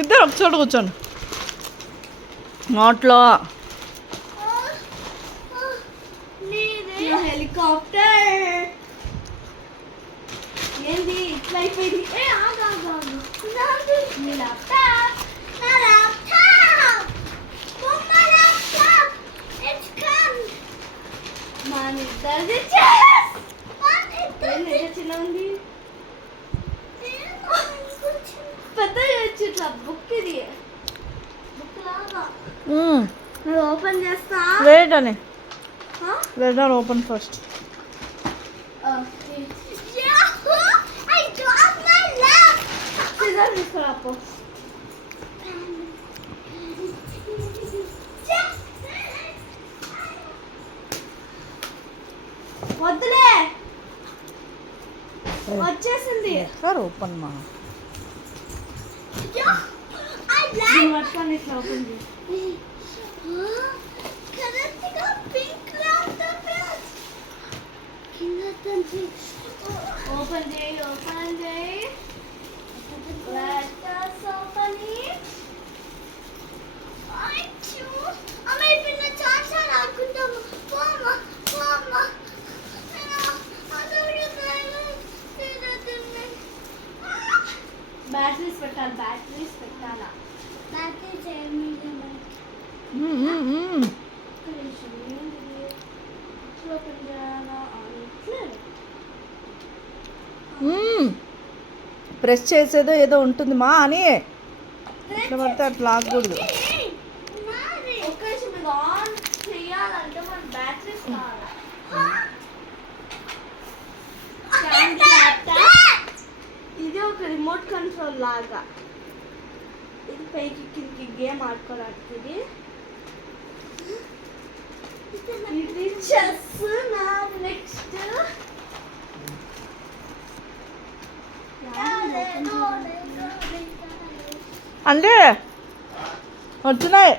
ఇద్దరు ఒక చోట కూర్చోండి. నోట్లో హెలికాప్టర్ ఏంది ఇట్లా అయిపోయింది. చిన్న ఉంది పెద్ద ఇట్లా బుక్ ఇది బుక్ లాగా ఓపెన్ చేస్తా. వెయిట్ అని లెట్ హర్ ఓపెన్ ఫస్ట్. తీసుకురాపో. వద్దులే వచ్చేసింది. సార్ ఓపెన్ మా పట్టుకొని ఇట్లా ఓపెన్ చేసి ఓపెన్ చేయి ఓపెన్ చేయి. బ్యాటరీస్ పెట్టాలి బ్యాటరీస్ పెట్టాలా బ్యాటరీస్ ప్రెస్ చేసేదో ఏదో ఉంటుంది మా అని ఇట్లా పడితే అట్లా ఆగకూడదు. చేయాలంటే మన బ్యాటరీస్ కావాలి. ఇది ఒక రిమోట్ కంట్రోల్ లాగా. ఇది పైకి కిందికి గేమ్ ఆడుకోవడానికి. ఇది చెస్. నా నెక్స్ట్ అంటే వచ్చినాయి